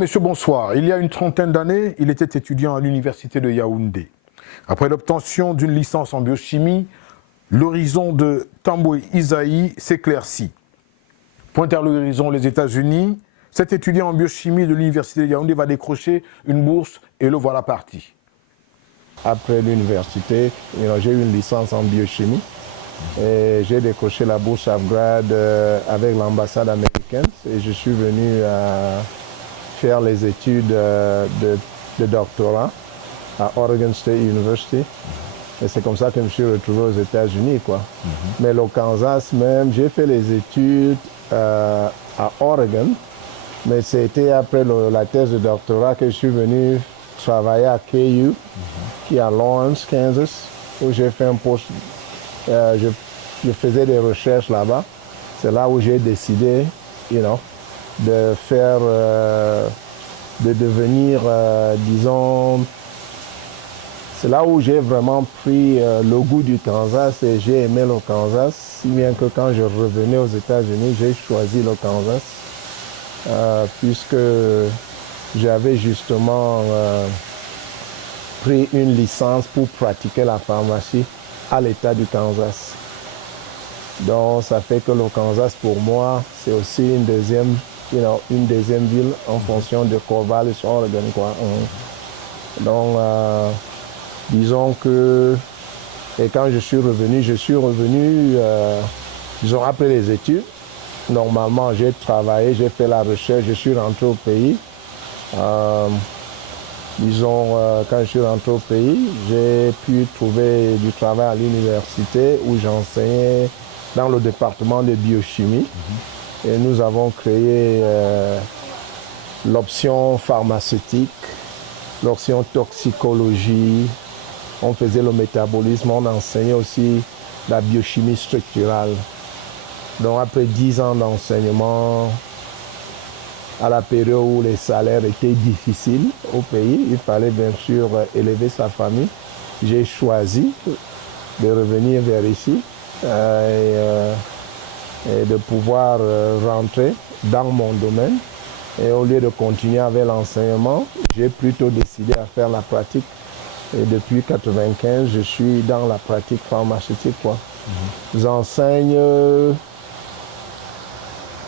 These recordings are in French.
Mesdames, Messieurs, bonsoir. Il y a une trentaine d'années, il était étudiant à l'université de Yaoundé. Après l'obtention d'une licence en biochimie, l'horizon de Tambwe Isaïe s'éclaircit. Pointe à l'horizon les États-Unis, cet étudiant en biochimie de l'université de Yaoundé va décrocher une bourse et le voilà parti. Après l'université, j'ai eu une licence en biochimie et j'ai décroché la bourse Afgrad avec l'ambassade américaine et je suis venu faire les études de doctorat à Oregon State University. Et c'est comme ça que je me suis retrouvé aux États-Unis, quoi. Mais au Kansas même, j'ai fait les études à Oregon, mais c'était après la thèse de doctorat que je suis venu travailler à KU, qui est à Lawrence, Kansas, où j'ai fait un poste. Je faisais des recherches là-bas. C'est là où j'ai décidé, de faire, de devenir, disons, c'est là où j'ai vraiment pris le goût du Kansas et j'ai aimé le Kansas, si bien que quand je revenais aux États-Unis, j'ai choisi le Kansas, puisque j'avais justement pris une licence pour pratiquer la pharmacie à l'État du Kansas. Donc ça fait que le Kansas pour moi, c'est aussi une deuxième ville en fonction de Corvallis, Oregon, quoi. Donc disons que, et quand je suis revenu, disons après les études. Normalement, j'ai travaillé, j'ai fait la recherche, je suis rentré au pays. Quand je suis rentré au pays, j'ai pu trouver du travail à l'université où j'enseignais dans le département de biochimie. Et nous avons créé l'option pharmaceutique, l'option toxicologie. On faisait le métabolisme, on enseignait aussi la biochimie structurale. Donc après 10 ans d'enseignement, à la période où les salaires étaient difficiles au pays, il fallait bien sûr élever sa famille. J'ai choisi de revenir vers ici et de pouvoir rentrer dans mon domaine. Et au lieu de continuer avec l'enseignement, j'ai plutôt décidé à faire la pratique. Et depuis 1995, je suis dans la pratique pharmaceutique, quoi. J'enseigne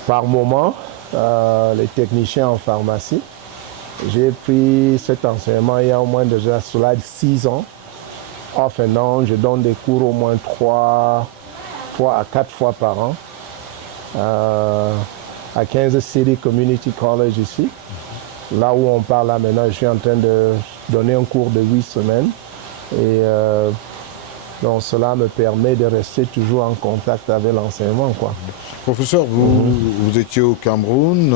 par moment les techniciens en pharmacie. J'ai pris cet enseignement il y a au moins déjà cela 6 ans. Off and on, je donne des cours au moins 3 à 4 fois par an à Kansas City Community College ici. Là où on parle là maintenant, je suis en train de donner un cours de 8 semaines. Et donc cela me permet de rester toujours en contact avec l'enseignement, quoi. Professeur, vous étiez au Cameroun,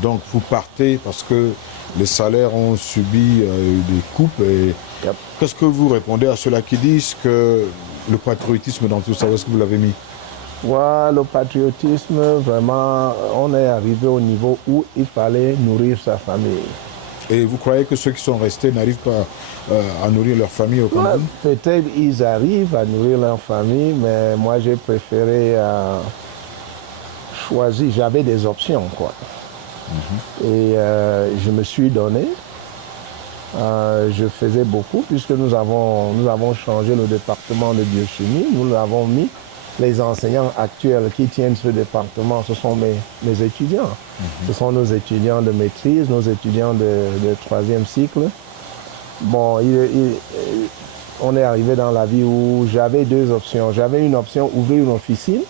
donc vous partez parce que les salaires ont subi des coupes. Qu'est-ce que vous répondez à ceux-là qui disent que le patriotisme dans tout ça, où est-ce que vous l'avez mis? Ouais, le patriotisme, vraiment, on est arrivé au niveau où il fallait nourrir sa famille. Et vous croyez que ceux qui sont restés n'arrivent pas à nourrir leur famille au Cameroun? Ouais, peut-être ils arrivent à nourrir leur famille, mais moi j'ai préféré choisir, j'avais des options, quoi. Et je me suis donné, je faisais beaucoup, puisque nous avons changé le département de biochimie, nous l'avons mis. Les enseignants actuels qui tiennent ce département, ce sont mes étudiants. Ce sont nos étudiants de maîtrise, nos étudiants de 3e cycle. Bon, on est arrivé dans la vie où j'avais 2 options. J'avais une option, ouvrir une officine.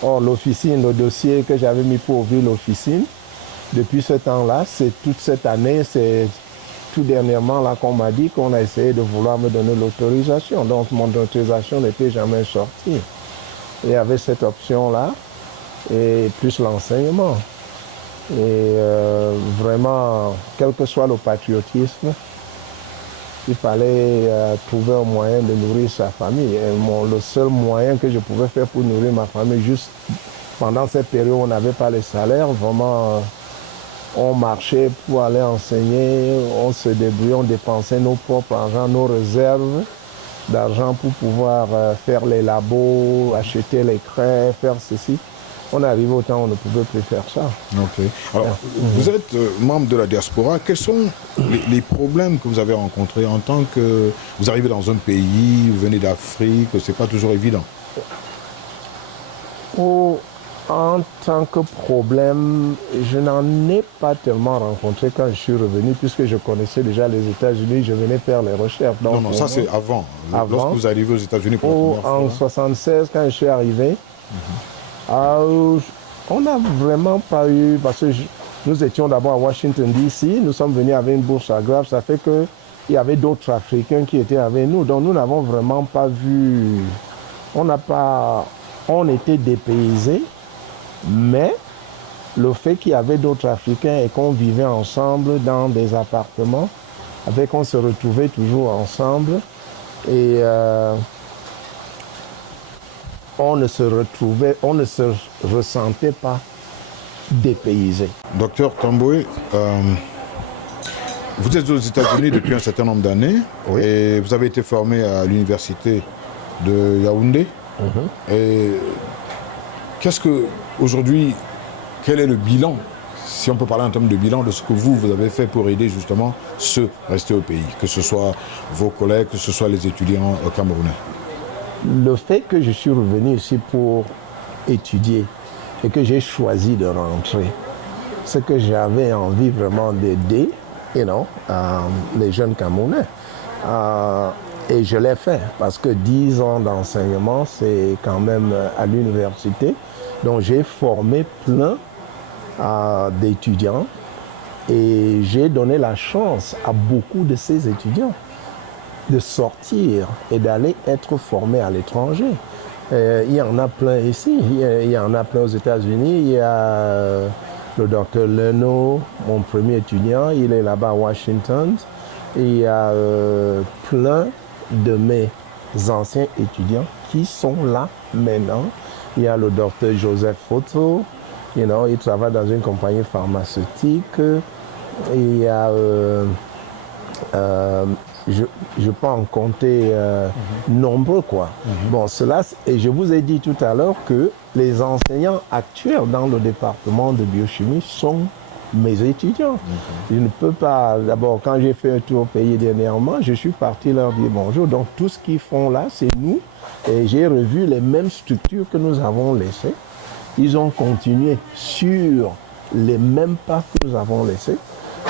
Or, l'officine, le dossier que j'avais mis pour ouvrir l'officine, depuis ce temps-là, c'est toute cette année, c'est tout dernièrement là qu'on m'a dit qu'on a essayé de vouloir me donner l'autorisation. Donc mon autorisation n'était jamais sortie. Il y avait cette option-là et plus l'enseignement. Et vraiment, quel que soit le patriotisme, il fallait trouver un moyen de nourrir sa famille. Et le seul moyen que je pouvais faire pour nourrir ma famille, juste pendant cette période où on n'avait pas les salaires, vraiment... on marchait pour aller enseigner, on se débrouillait, on dépensait nos propres argent, nos réserves d'argent pour pouvoir faire les labos, acheter les craies, faire ceci. on est arrivé au temps où on ne pouvait plus faire ça. Ok. Alors, vous êtes membre de la diaspora. Quels sont les problèmes que vous avez rencontrés en tant que... Vous arrivez dans un pays, vous venez d'Afrique, ce n'est pas toujours évident. En tant que problème, je n'en ai pas tellement rencontré quand je suis revenu, puisque je connaissais déjà les États-Unis, je venais faire les recherches. Donc, non, ça c'est avant. Lorsque vous arrivez aux États-Unis pour la première fois. En 1976, quand je suis arrivé, on n'a vraiment pas eu, parce que nous étions d'abord à Washington DC, nous sommes venus avec une bourse à Grave, ça fait qu'il y avait d'autres Africains qui étaient avec nous, donc nous n'avons vraiment pas vu, on était dépaysés, mais le fait qu'il y avait d'autres Africains et qu'on vivait ensemble dans des appartements, avec on se retrouvait toujours ensemble et on ne se ressentait pas dépaysé. Docteur Tamboué, vous êtes aux États-Unis depuis un certain nombre d'années et vous avez été formé à l'université de Yaoundé. Et qu'est-ce que, aujourd'hui, quel est le bilan, si on peut parler en termes de bilan, de ce que vous avez fait pour aider justement ceux restés au pays, que ce soit vos collègues, que ce soit les étudiants camerounais? Le fait que je suis revenu ici pour étudier et que j'ai choisi de rentrer, c'est que j'avais envie vraiment d'aider les jeunes Camerounais. Et je l'ai fait parce que 10 ans d'enseignement, c'est quand même à l'université. Donc j'ai formé plein d'étudiants et j'ai donné la chance à beaucoup de ces étudiants de sortir et d'aller être formés à l'étranger. Il y en a plein ici, il y en a plein aux États-Unis. Il y a le docteur Leno, mon premier étudiant, il est là-bas à Washington. Il y a plein de mes anciens étudiants qui sont là maintenant. Il y a le docteur Joseph Foto, il travaille dans une compagnie pharmaceutique. Il y a, je peux en compter nombreux, quoi. Bon, et je vous ai dit tout à l'heure que les enseignants actuels dans le département de biochimie sont mes étudiants. Je ne peux pas, d'abord, quand j'ai fait un tour au pays dernièrement, je suis parti leur dire bonjour. Donc tout ce qu'ils font là, c'est nous. Et j'ai revu les mêmes structures que nous avons laissées. Ils ont continué sur les mêmes pas que nous avons laissés.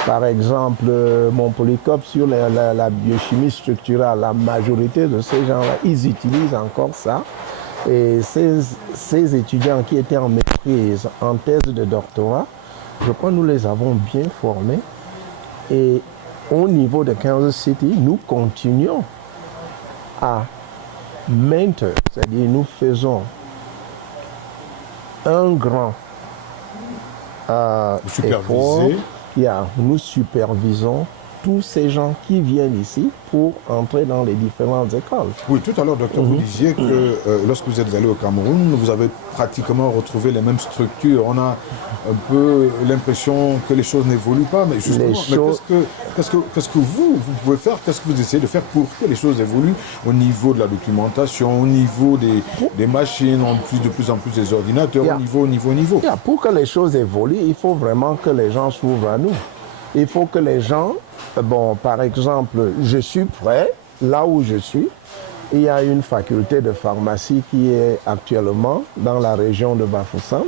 Par exemple, mon Polycop sur la biochimie structurale, la majorité de ces gens-là, ils utilisent encore ça. Et ces étudiants qui étaient en maîtrise, en thèse de doctorat, je crois que nous les avons bien formés. Et au niveau de Kansas City, nous continuons à mentor, c'est-à-dire nous faisons un grand effort. Nous supervisons tous ces gens qui viennent ici pour entrer dans les différentes écoles. Oui, tout à l'heure, docteur, vous disiez que lorsque vous êtes allé au Cameroun, vous avez pratiquement retrouvé les mêmes structures. On a un peu l'impression que les choses n'évoluent pas, mais justement, qu'est-ce que vous pouvez faire, qu'est-ce que vous essayez de faire pour que les choses évoluent au niveau de la documentation, au niveau des machines, de plus en plus des ordinateurs, au niveau. Pour que les choses évoluent, il faut vraiment que les gens s'ouvrent à nous. Il faut que les gens, par exemple, je suis prêt, là où je suis, il y a une faculté de pharmacie qui est actuellement dans la région de Bafoussam.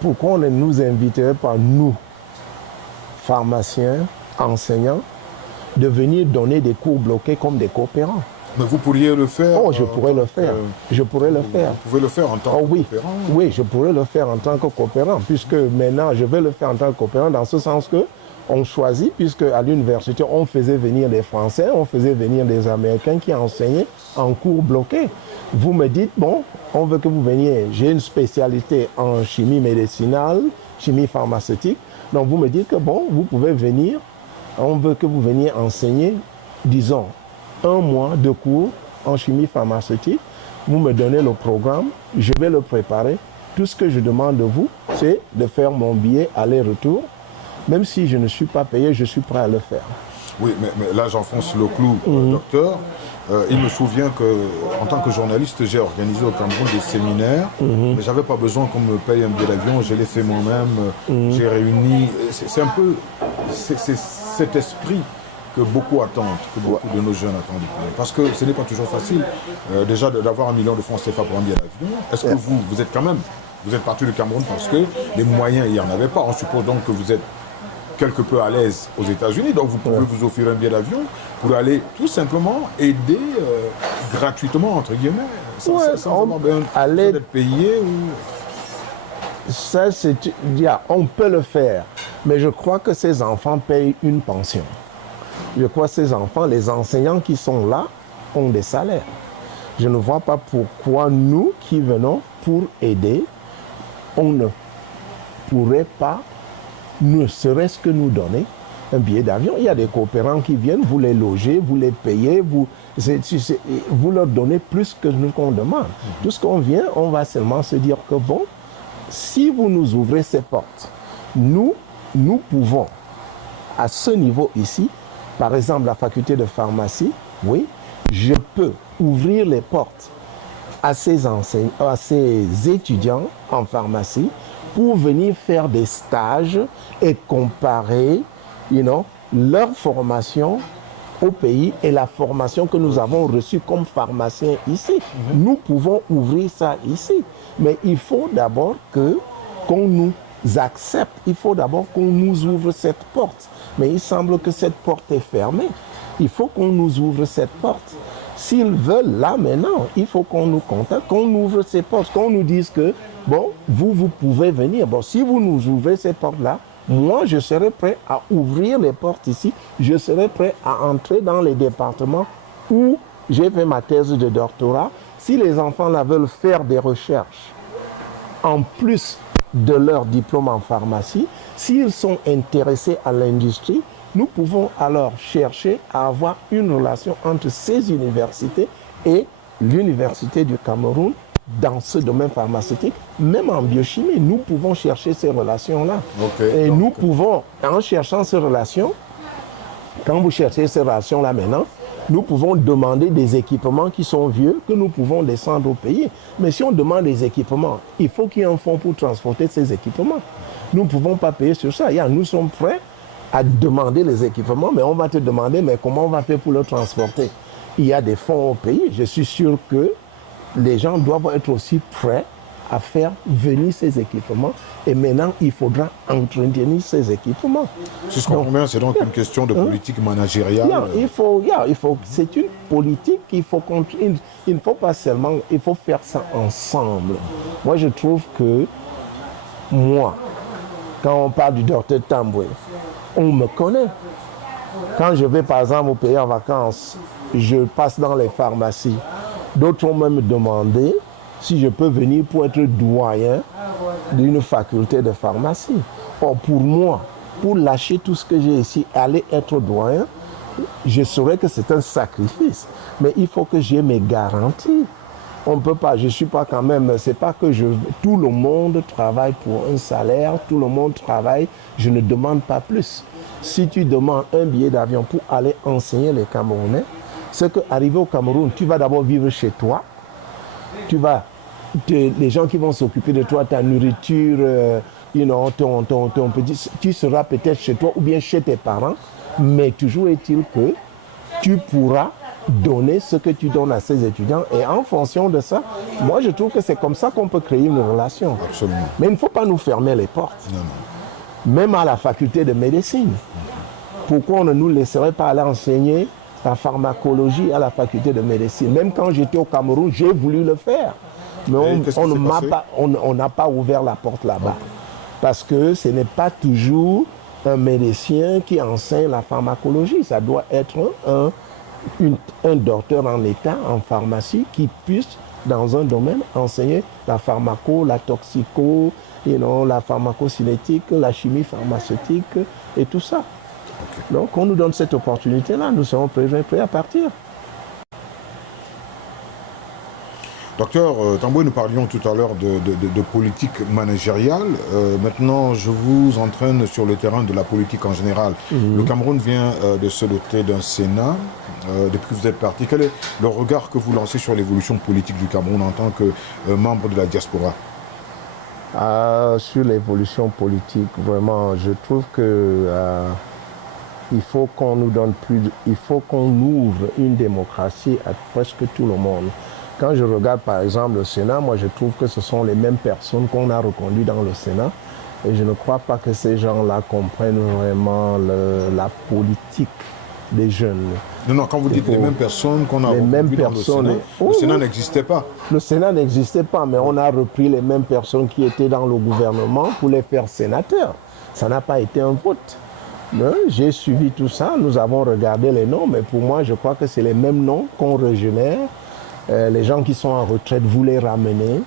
Pourquoi on ne nous inviterait pas, nous, pharmaciens, enseignants, de venir donner des cours bloqués comme des coopérants? Mais vous pourriez le faire. Je pourrais le faire. Vous pouvez le faire en tant que coopérant. Oui, je pourrais le faire en tant que coopérant, puisque maintenant, je vais le faire en tant que coopérant, dans ce sens que on choisit, puisque à l'université, on faisait venir des Français, on faisait venir des Américains qui enseignaient en cours bloqués. Vous me dites, on veut que vous veniez. J'ai une spécialité en chimie médicinale, chimie pharmaceutique. Donc, vous me dites que, vous pouvez venir. On veut que vous veniez enseigner, disons, 1 mois de cours en chimie pharmaceutique. Vous me donnez le programme, je vais le préparer. Tout ce que je demande de vous, c'est de faire mon billet aller-retour. Même si je ne suis pas payé, je suis prêt à le faire. Oui, mais là j'enfonce le clou, docteur. Il me souvient qu'en tant que journaliste, j'ai organisé au Cameroun des séminaires, mais je n'avais pas besoin qu'on me paye un billet d'avion, je l'ai fait moi-même, j'ai réuni. C'est un peu cet esprit que beaucoup attendent, que beaucoup de nos jeunes attendent. Parce que ce n'est pas toujours facile, déjà d'avoir 1 million de francs CFA pour un billet d'avion. Est-ce que vous êtes quand même, vous êtes parti du Cameroun parce que les moyens, il n'y en avait pas. On suppose donc que vous êtes quelque peu à l'aise aux États-Unis, donc vous pouvez vous offrir un billet d'avion pour aller tout simplement aider gratuitement, entre guillemets, sans avoir besoin d'être payé. Ça, on peut le faire, mais je crois que ces enfants payent une pension. Je crois que ces enfants, les enseignants qui sont là, ont des salaires. Je ne vois pas pourquoi nous qui venons pour aider, on ne pourrait pas, ne serait-ce que nous donner un billet d'avion. Il y a des coopérants qui viennent, vous les logez, vous les payez, vous leur donnez plus que nous qu'on demande. Tout ce qu'on vient, on va seulement se dire que bon, si vous nous ouvrez ces portes, nous pouvons, à ce niveau ici, par exemple la faculté de pharmacie, oui, je peux ouvrir les portes à ces étudiants en pharmacie pour venir faire des stages et comparer, leur formation au pays et la formation que nous avons reçue comme pharmaciens ici. Nous pouvons ouvrir ça ici. Mais il faut d'abord qu'on nous accepte. Il faut d'abord qu'on nous ouvre cette porte. Mais il semble que cette porte est fermée. Il faut qu'on nous ouvre cette porte. S'ils veulent là maintenant, il faut qu'on nous contacte, qu'on ouvre ces portes, qu'on nous dise que, bon, vous pouvez venir. Bon, si vous nous ouvrez ces portes-là, moi, je serai prêt à ouvrir les portes ici. Je serai prêt à entrer dans les départements où j'ai fait ma thèse de doctorat. Si les enfants là veulent faire des recherches, en plus de leur diplôme en pharmacie, s'ils sont intéressés à l'industrie, nous pouvons alors chercher à avoir une relation entre ces universités et l'Université du Cameroun dans ce domaine pharmaceutique, même en biochimie, nous pouvons chercher ces relations-là. Et nous pouvons, en cherchant ces relations, quand vous cherchez ces relations-là maintenant, nous pouvons demander des équipements qui sont vieux, que nous pouvons descendre au pays. Mais si on demande des équipements, il faut qu'il y ait un fonds pour transporter ces équipements. Nous ne pouvons pas payer sur ça. Nous sommes prêts à demander les équipements, mais on va te demander, mais comment on va faire pour le transporter? Il y a des fonds au pays. Je suis sûr que les gens doivent être aussi prêts à faire venir ces équipements. Et maintenant, il faudra entretenir ces équipements. Si je comprends bien, c'est donc une question de politique managériale. C'est une politique qu'il faut il ne faut pas seulement, il faut faire ça ensemble. Moi, je trouve que quand on parle du docteur Tamboué, on me connaît. Quand je vais par exemple au pays en vacances, je passe dans les pharmacies. D'autres vont même me demander si je peux venir pour être doyen d'une faculté de pharmacie. Or, pour moi, pour lâcher tout ce que j'ai ici, aller être doyen, je saurais que c'est un sacrifice. Mais il faut que j'ai mes garanties. On ne peut pas, je ne suis pas quand même, c'est pas que tout le monde travaille pour un salaire, tout le monde travaille, je ne demande pas plus. Si tu demandes un billet d'avion pour aller enseigner les Camerounais, c'est qu'arriver au Cameroun, tu vas d'abord vivre chez toi, les gens qui vont s'occuper de toi, ta nourriture, ton petit, tu seras peut-être chez toi ou bien chez tes parents, mais toujours est-il que tu pourras donner ce que tu donnes à ces étudiants et en fonction de ça, moi je trouve que c'est comme ça qu'on peut créer une relation. Absolument. Mais il ne faut pas nous fermer les portes. Non. Même à la faculté de médecine. Pourquoi on ne nous laisserait pas aller enseigner la pharmacologie à la faculté de médecine? Même quand j'étais au Cameroun, j'ai voulu le faire. Mais on n'a pas ouvert la porte là-bas. Parce que ce n'est pas toujours un médecin qui enseigne la pharmacologie. Ça doit être un docteur en état, en pharmacie, qui puisse, dans un domaine, enseigner la pharmaco, la toxico, la pharmacocinétique, la chimie pharmaceutique et tout ça. Okay. Donc, on nous donne cette opportunité-là, nous serons prêts à partir. Docteur Tamboué, nous parlions tout à l'heure de politique managériale. Maintenant, je vous entraîne sur le terrain de la politique en général. Le Cameroun vient de se doter d'un Sénat. Depuis que vous êtes parti, quel est le regard que vous lancez sur l'évolution politique du Cameroun en tant que membre de la diaspora? Sur l'évolution politique, vraiment, je trouve que il faut qu'on nous donne il faut qu'on ouvre une démocratie à presque tout le monde. Quand je regarde par exemple le Sénat, moi je trouve que ce sont les mêmes personnes qu'on a reconduites dans le Sénat. Et je ne crois pas que ces gens-là comprennent vraiment la politique des jeunes. Non, quand vous dites les mêmes personnes qu'on a reconduites dans le Sénat, le Sénat n'existait pas. Le Sénat n'existait pas, mais on a repris les mêmes personnes qui étaient dans le gouvernement pour les faire sénateurs. Ça n'a pas été un vote. J'ai suivi tout ça, nous avons regardé les noms, mais pour moi, je crois que c'est les mêmes noms qu'on régénère. Les gens qui sont en retraite, vous les ramenez,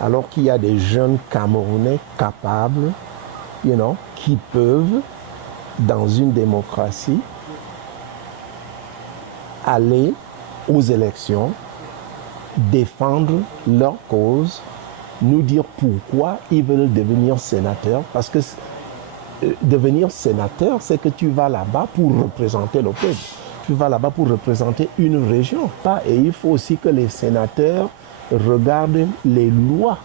alors qu'il y a des jeunes Camerounais capables, qui peuvent, dans une démocratie, aller aux élections, défendre leur cause, nous dire pourquoi ils veulent devenir sénateurs, parce que devenir sénateur, c'est que tu vas là-bas pour représenter le peuple. Tu vas là-bas pour représenter une région. Et il faut aussi que les sénateurs regardent les lois,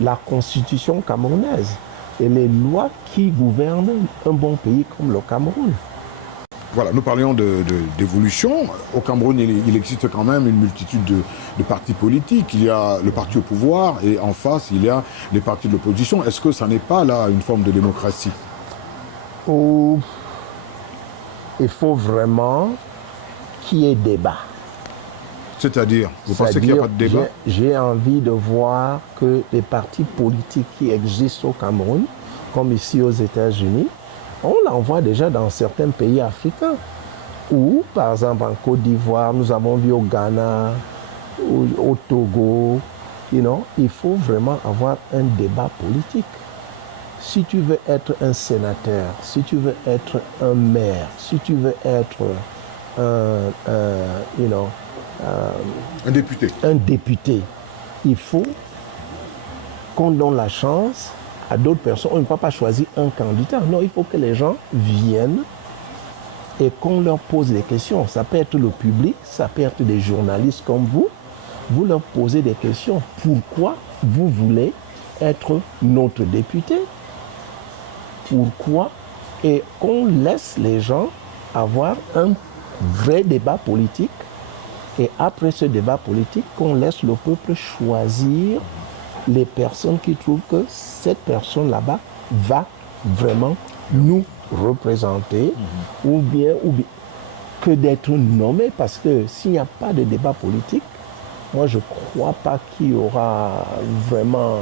la constitution camerounaise et les lois qui gouvernent un bon pays comme le Cameroun. Voilà, nous parlions d'évolution. Au Cameroun, il existe quand même une multitude de partis politiques. Il y a le parti au pouvoir et en face, il y a les partis de l'opposition. Est-ce que ça n'est pas là une forme de démocratie? Il faut vraiment qu'il y ait débat. C'est-à-dire, vous pensez qu'il n'y a pas de débat? J'ai envie de voir que les partis politiques qui existent au Cameroun, comme ici aux États-Unis, on l'en voit déjà dans certains pays africains. Ou, par exemple, en Côte d'Ivoire, nous avons vu au Ghana, au Togo. Il faut vraiment avoir un débat politique. Si tu veux être un sénateur, si tu veux être un maire, si tu veux être un député, il faut qu'on donne la chance à d'autres personnes. On ne va pas choisir un candidat. Non, il faut que les gens viennent et qu'on leur pose des questions. Ça peut être le public, ça peut être des journalistes comme vous. Vous leur posez des questions. Pourquoi vous voulez être notre député? Pourquoi? Et qu'on laisse les gens avoir un vrai débat politique. Et après ce débat politique, qu'on laisse le peuple choisir les personnes qui trouvent que cette personne là-bas va vraiment nous représenter, ou bien que d'être nommé, parce que s'il n'y a pas de débat politique, moi je ne crois pas qu'il y aura vraiment,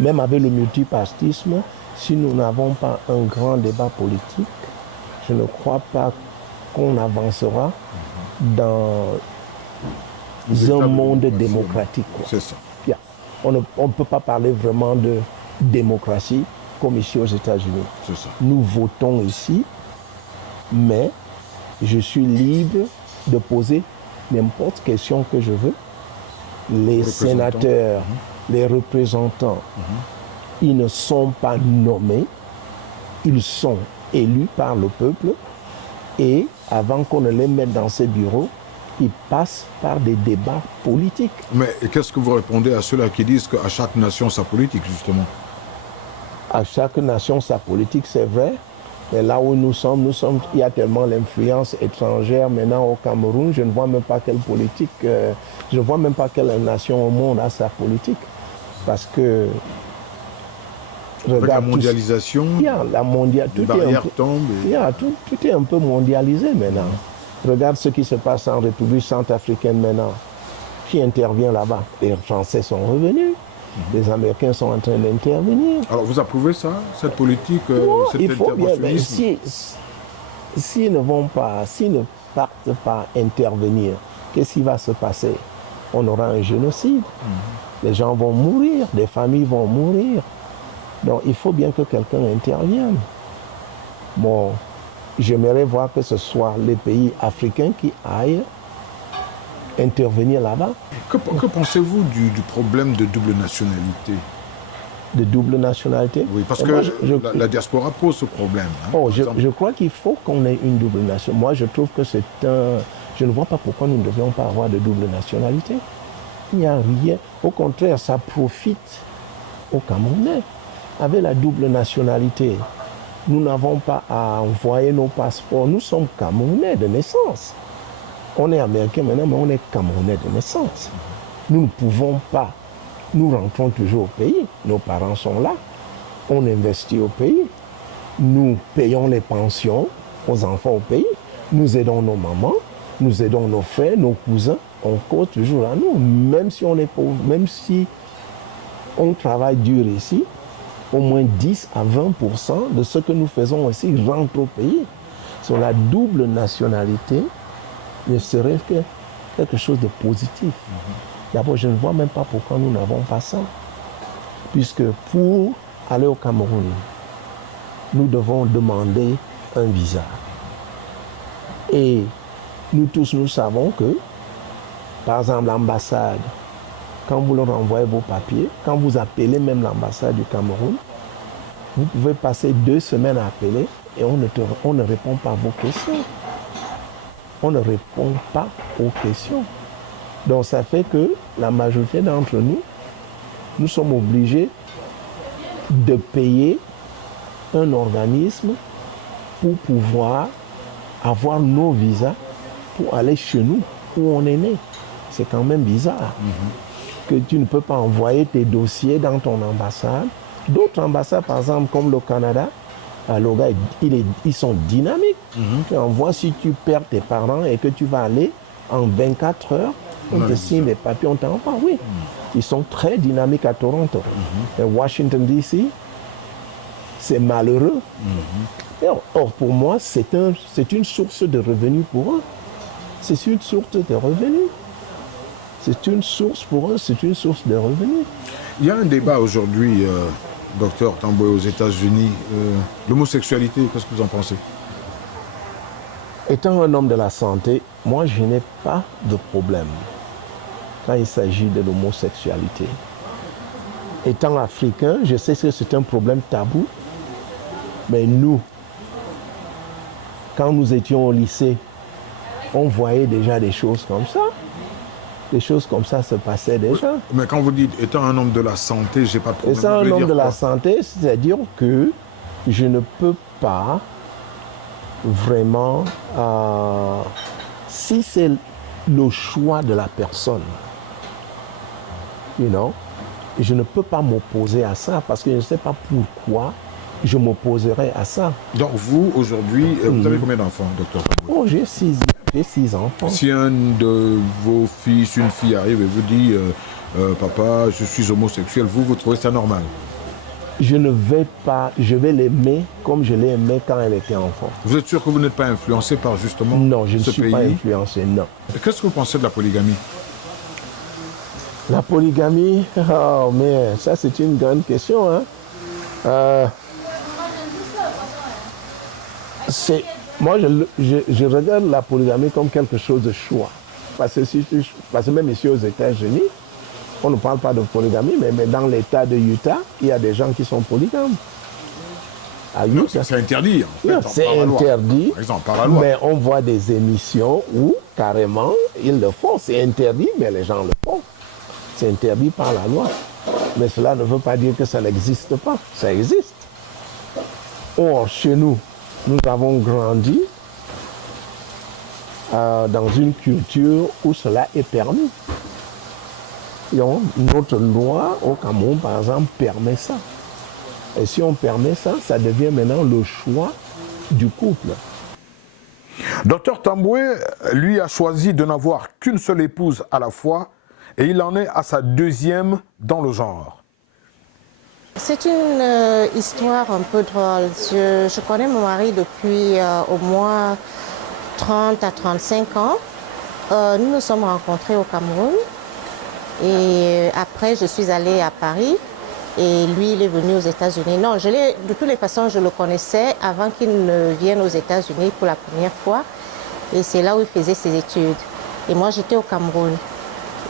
même avec le multipartisme, si nous n'avons pas un grand débat politique, je ne crois pas qu'on avancera dans un monde démocratique. C'est ça. Yeah. On ne peut pas parler vraiment de démocratie comme ici aux États-Unis. C'est ça. Nous votons ici, mais je suis libre de poser n'importe quelle question que je veux. Les sénateurs, les représentants, ils ne sont pas nommés, ils sont élus par le peuple, et avant qu'on ne les mette dans ces bureaux, ils passent par des débats politiques. Mais qu'est-ce que vous répondez à ceux-là qui disent qu'à chaque nation sa politique, justement? À chaque nation sa politique, c'est vrai. Mais là où nous sommes, il y a tellement l'influence étrangère maintenant au Cameroun, je ne vois même pas quelle politique, je ne vois même pas quelle nation au monde a sa politique. Parce que avec la mondialisation, les barrières tombent. Tout est un peu mondialisé maintenant. Regarde ce qui se passe en République centrafricaine maintenant. Qui intervient là-bas? Les Français sont revenus. Les Américains sont en train d'intervenir. Alors vous approuvez ça, cette politique, cet interventionnisme? S'ils ne partent pas intervenir, qu'est-ce qui va se passer? On aura un génocide. Les gens vont mourir, des familles vont mourir. Donc il faut bien que quelqu'un intervienne. Bon, j'aimerais voir que ce soit les pays africains qui aillent intervenir là-bas. Que pensez-vous du problème de double nationalité? De double nationalité? Oui, parce et que moi, la diaspora pose ce problème. Hein, je crois qu'il faut qu'on ait une double nationalité. Moi, je trouve que c'est un... Je ne vois pas pourquoi nous ne devrions pas avoir de double nationalité. Il n'y a rien. Au contraire, ça profite aux Camerounais. Avec la double nationalité, nous n'avons pas à envoyer nos passeports. Nous sommes Camerounais de naissance. On est Américain maintenant, mais on est Camerounais de naissance. Nous ne pouvons pas. Nous rentrons toujours au pays. Nos parents sont là. On investit au pays. Nous payons les pensions aux enfants au pays. Nous aidons nos mamans. Nous aidons nos frères, nos cousins. On compte toujours à nous. Même si on est pauvre, même si on travaille dur ici, au moins 10 à 20% de ce que nous faisons ici rentre au pays. Sur la double nationalité, ne serait que quelque chose de positif. D'abord, je ne vois même pas pourquoi nous n'avons pas ça. Puisque pour aller au Cameroun, nous devons demander un visa. Et nous tous, nous savons que, par exemple, l'ambassade, quand vous leur envoyez vos papiers, quand vous appelez même l'ambassade du Cameroun, vous pouvez passer 2 semaines à appeler et on ne répond pas à vos questions. On ne répond pas aux questions. Donc ça fait que la majorité d'entre nous, nous sommes obligés de payer un organisme pour pouvoir avoir nos visas pour aller chez nous, où on est né. C'est quand même bizarre que tu ne peux pas envoyer tes dossiers dans ton ambassade. D'autres ambassades, par exemple, comme le Canada, le gars, ils sont dynamiques. Tu envoies, si tu perds tes parents et que tu vas aller en 24 heures, on te signe des papiers, on t'envoie. Oui, ils sont très dynamiques à Toronto. Et Washington, D.C., c'est malheureux. Or, pour moi, c'est une source de revenus pour eux. C'est une source de revenus. C'est une source pour eux, c'est une source de revenus. Il y a un débat aujourd'hui, docteur Tamboué, aux États-Unis. L'homosexualité, qu'est-ce que vous en pensez? Étant un homme de la santé, moi, je n'ai pas de problème quand il s'agit de l'homosexualité. Étant africain, je sais que c'est un problème tabou, mais nous, quand nous étions au lycée, on voyait déjà des choses comme ça. Des choses comme ça se passaient déjà. Mais quand vous dites étant un homme de la santé, j'ai pas de problème. Étant un homme de la santé, c'est-à-dire que je ne peux pas vraiment, si c'est le choix de la personne, je ne peux pas m'opposer à ça parce que je ne sais pas pourquoi je m'opposerais à ça. Donc vous, aujourd'hui, vous avez combien d'enfants, docteur? Oh, j'ai 6 enfants. Si un de vos fils, une fille arrive et vous dit papa, je suis homosexuel, vous trouvez ça normal? Je ne vais pas, je vais l'aimer comme je l'ai aimé quand elle était enfant. Vous êtes sûr que vous n'êtes pas influencé par justement ce pays? Non, je ne suis pas influencé, non. Qu'est-ce que vous pensez de la polygamie? La polygamie, oh mais ça c'est une grande question. Moi, je regarde la polygamie comme quelque chose de choix. Parce que même ici aux États-Unis, on ne parle pas de polygamie, mais dans l'État de Utah, il y a des gens qui sont polygames. C'est interdit, en fait. C'est interdit, par exemple, par la loi. Mais on voit des émissions où, carrément, ils le font. C'est interdit, mais les gens le font. C'est interdit par la loi. Mais cela ne veut pas dire que ça n'existe pas. Ça existe. Or, chez nous, nous avons grandi dans une culture où cela est permis. Notre loi au Cameroun, par exemple, permet ça. Et si on permet ça, ça devient maintenant le choix du couple. Docteur Tamboué, lui, a choisi de n'avoir qu'une seule épouse à la fois et il en est à sa 2e dans le genre. C'est une histoire un peu drôle. Je connais mon mari depuis au moins 30 à 35 ans. Nous nous sommes rencontrés au Cameroun et après je suis allée à Paris et lui il est venu aux États-Unis. Non, de toutes les façons je le connaissais avant qu'il ne vienne aux États-Unis pour la première fois et c'est là où il faisait ses études. Et moi, j'étais au Cameroun.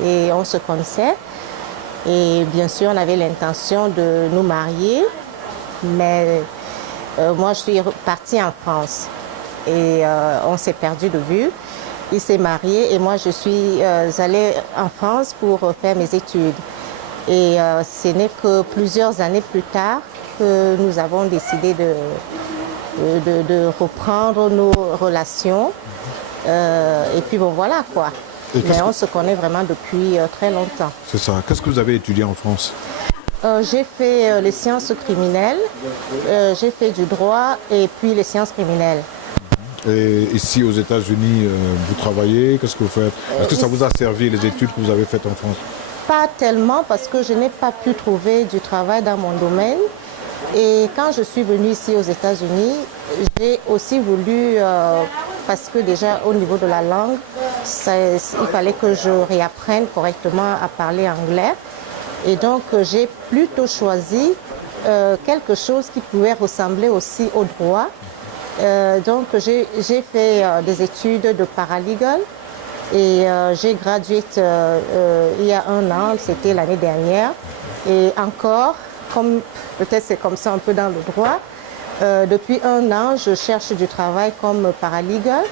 Et on se connaissait. Et bien sûr, on avait l'intention de nous marier. Mais moi, je suis partie en France. Et on s'est perdu de vue. Il s'est marié et moi, je suis allée en France pour faire mes études. Et ce n'est que plusieurs années plus tard que nous avons décidé de reprendre nos relations. Et puis bon, voilà quoi. Mais on se connaît vraiment depuis très longtemps. C'est ça. Qu'est-ce que vous avez étudié en France? J'ai fait les sciences criminelles, j'ai fait du droit et puis les sciences criminelles. Et ici aux États-Unis, vous travaillez, qu'est-ce que vous faites? Est-ce que ça vous a servi les études que vous avez faites en France? Pas tellement parce que je n'ai pas pu trouver du travail dans mon domaine. Et quand je suis venue ici aux États-Unis, j'ai aussi voulu, parce que déjà au niveau de la langue, il fallait que je réapprenne correctement à parler anglais. Et donc j'ai plutôt choisi quelque chose qui pouvait ressembler aussi au droit. Donc j'ai fait des études de paralegal et j'ai gradué il y a 1 an, c'était l'année dernière. Et encore, comme peut-être c'est comme ça un peu dans le droit, depuis 1 an, je cherche du travail comme paralegal.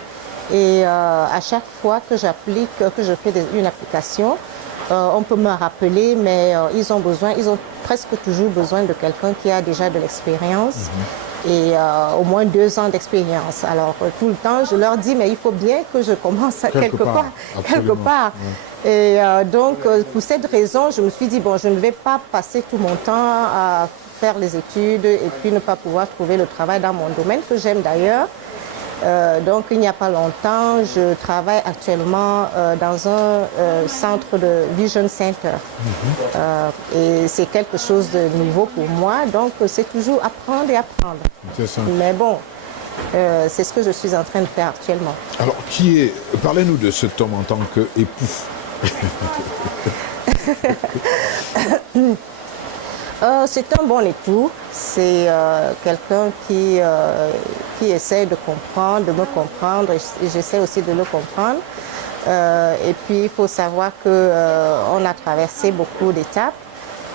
Et à chaque fois que j'applique, que je fais une application, on peut me rappeler, mais ils ont presque toujours besoin de quelqu'un qui a déjà de l'expérience. Et au moins 2 ans d'expérience. Alors tout le temps, je leur dis, mais il faut bien que je commence à quelque part. Ouais. Et donc, pour cette raison, je me suis dit, bon, je ne vais pas passer tout mon temps à faire les études et puis ne pas pouvoir trouver le travail dans mon domaine, que j'aime d'ailleurs. Donc, il n'y a pas longtemps, je travaille actuellement dans un centre de Vision Center. Et c'est quelque chose de nouveau pour moi. Donc, c'est toujours apprendre et apprendre. C'est ça. Mais bon, c'est ce que je suis en train de faire actuellement. Alors, parlez-nous de cet homme en tant qu'époux. C'est un bon époux, c'est quelqu'un qui essaie de comprendre, de me comprendre, et j'essaie aussi de le comprendre. Et puis il faut savoir qu'on a traversé beaucoup d'étapes,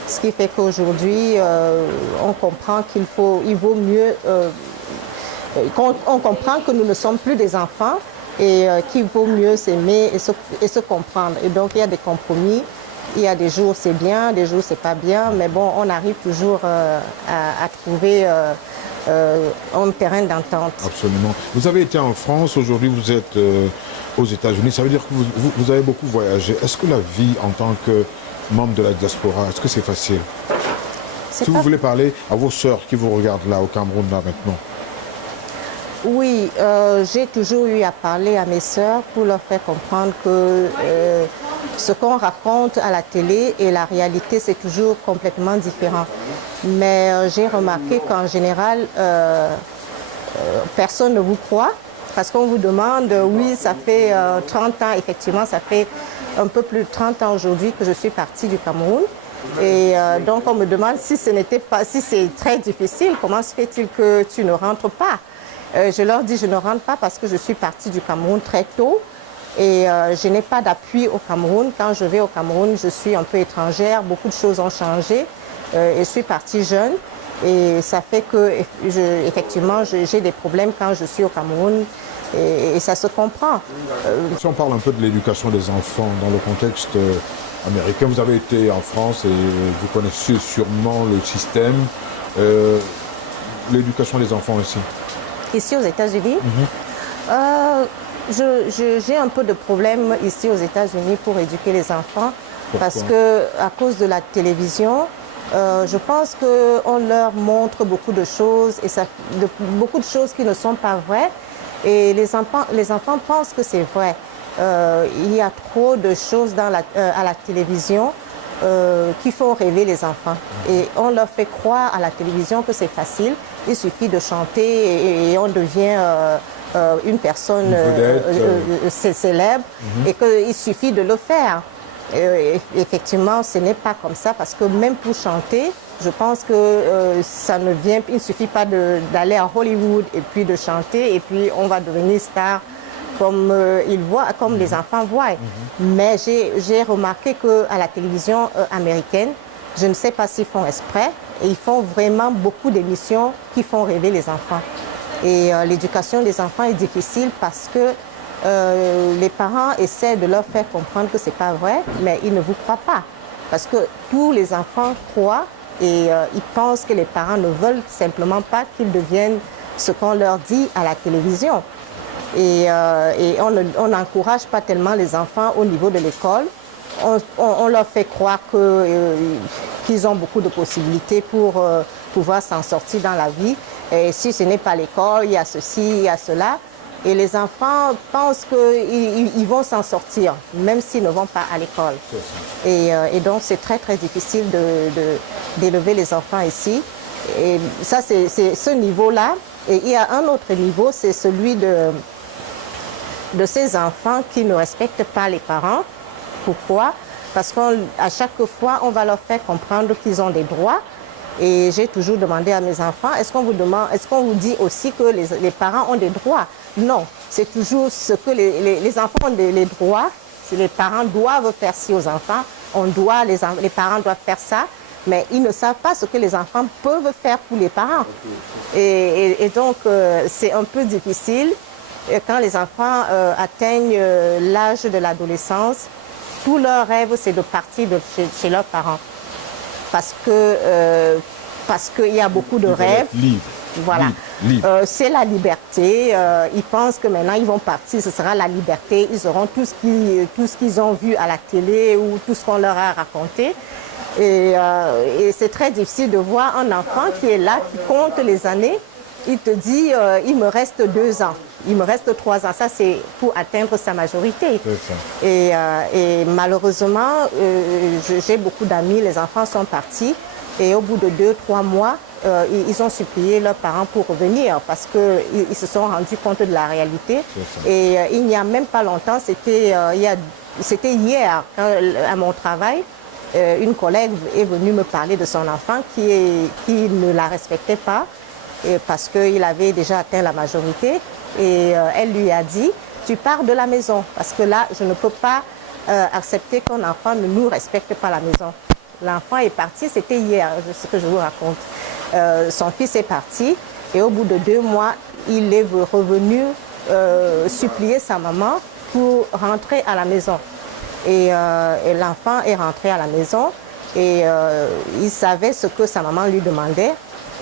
ce qui fait qu'aujourd'hui on comprend il vaut mieux, on comprend que nous ne sommes plus des enfants et qu'il vaut mieux s'aimer et se comprendre. Et donc il y a des compromis. Il y a des jours c'est bien, des jours c'est pas bien, mais bon, on arrive toujours à trouver un terrain d'entente. Absolument. Vous avez été en France, aujourd'hui vous êtes aux États-Unis, ça veut dire que vous avez beaucoup voyagé. Est-ce que la vie en tant que membre de la diaspora, est-ce que c'est facile? Si vous voulez parler à vos sœurs qui vous regardent là au Cameroun là maintenant. Oui, j'ai toujours eu à parler à mes sœurs pour leur faire comprendre que ce qu'on raconte à la télé et la réalité, c'est toujours complètement différent. Mais j'ai remarqué qu'en général, personne ne vous croit parce qu'on vous demande, oui, ça fait 30 ans, effectivement, ça fait un peu plus de 30 ans aujourd'hui que je suis partie du Cameroun. Et donc on me demande si c'est très difficile, comment se fait-il que tu ne rentres pas? Je leur dis, je ne rentre pas parce que je suis partie du Cameroun très tôt et je n'ai pas d'appui au Cameroun. Quand je vais au Cameroun, je suis un peu étrangère, beaucoup de choses ont changé et je suis partie jeune et ça fait que effectivement j'ai des problèmes quand je suis au Cameroun et ça se comprend. Si on parle un peu de l'éducation des enfants dans le contexte américain, vous avez été en France et vous connaissez sûrement le système, l'éducation des enfants ici. Ici aux États-Unis, j'ai un peu de problème ici aux États-Unis pour éduquer les enfants. Pourquoi? Parce que à cause de la télévision, je pense qu'on leur montre beaucoup de choses et beaucoup de choses qui ne sont pas vraies. Et les enfants pensent que c'est vrai. Il y a trop de choses à la télévision qui font rêver les enfants. Et on leur fait croire à la télévision que c'est facile. Il suffit de chanter et on devient une personne célèbre et qu'il suffit de le faire. Effectivement, ce n'est pas comme ça parce que même pour chanter, je pense que il ne suffit pas d'aller à Hollywood et puis de chanter et puis on va devenir star comme ils voient, comme les enfants voient. Mais j'ai remarqué qu'à la télévision américaine, je ne sais pas s'ils font exprès, et ils font vraiment beaucoup d'émissions qui font rêver les enfants. Et l'éducation des enfants est difficile parce que les parents essaient de leur faire comprendre que ce n'est pas vrai, mais ils ne vous croient pas. Parce que tous les enfants croient et ils pensent que les parents ne veulent simplement pas qu'ils deviennent ce qu'on leur dit à la télévision. Et on n'encourage pas tellement les enfants au niveau de l'école. On leur fait croire qu'ils ont beaucoup de possibilités pour pouvoir s'en sortir dans la vie. Et si ce n'est pas l'école, il y a ceci, il y a cela. Et les enfants pensent qu'ils vont s'en sortir, même s'ils ne vont pas à l'école. Et donc, c'est très, très difficile d'élever les enfants ici. Et ça, c'est ce niveau-là. Et il y a un autre niveau, c'est celui de ces enfants qui ne respectent pas les parents. Pourquoi? Parce qu'à chaque fois, on va leur faire comprendre qu'ils ont des droits. Et j'ai toujours demandé à mes enfants, est-ce qu'on vous dit aussi que les parents ont des droits? Non, c'est toujours ce que les enfants ont les droits. Les parents doivent faire ci aux enfants. Les parents doivent faire ça. Mais ils ne savent pas ce que les enfants peuvent faire pour les parents. Et donc, c'est un peu difficile. Et quand les enfants atteignent l'âge de l'adolescence, tout leur rêve, c'est de partir chez leurs parents. Parce qu'il y a beaucoup de rêves. Libre. Voilà. C'est la liberté. Ils pensent que maintenant, ils vont partir, ce sera la liberté. Ils auront tout ce qu'ils ont vu à la télé ou tout ce qu'on leur a raconté. Et c'est très difficile de voir un enfant qui est là, qui compte les années. Il te dit, il me reste 2 ans, il me reste 3 ans. Ça, c'est pour atteindre sa majorité. Et malheureusement, j'ai beaucoup d'amis, les enfants sont partis. Et au bout de 2-3 mois, ils ont supplié leurs parents pour revenir parce qu'ils se sont rendus compte de la réalité. Et il n'y a même pas longtemps, c'était hier, à mon travail, une collègue est venue me parler de son enfant qui ne la respectait pas parce qu'il avait déjà atteint la majorité. Et elle lui a dit, tu pars de la maison parce que là, je ne peux pas accepter qu'un enfant ne nous respecte pas à la maison. L'enfant est parti, c'était hier, ce que je vous raconte. Son fils est parti et au bout de 2 mois, il est revenu supplier sa maman pour rentrer à la maison. Et l'enfant est rentré à la maison et il savait ce que sa maman lui demandait.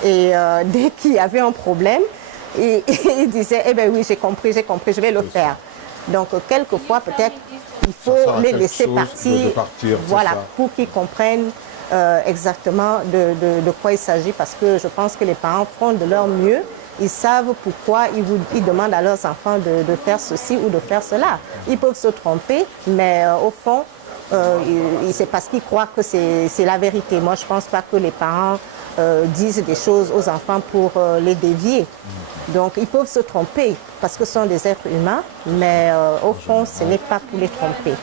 Et dès qu'il y avait un problème, il disait, eh bien oui, j'ai compris, je vais le faire. Donc, quelquefois, peut-être, il faut les laisser partir, voilà, pour qu'ils comprennent exactement de quoi il s'agit, parce que je pense que les parents font de leur mieux. Ils savent pourquoi ils demandent à leurs enfants de faire ceci ou de faire cela. Ils peuvent se tromper, mais au fond, c'est parce qu'ils croient que c'est la vérité. Moi, je ne pense pas que les parents disent des choses aux enfants pour les dévier. Donc, ils peuvent se tromper parce que ce sont des êtres humains, mais au fond, ce n'est pas pour les tromper.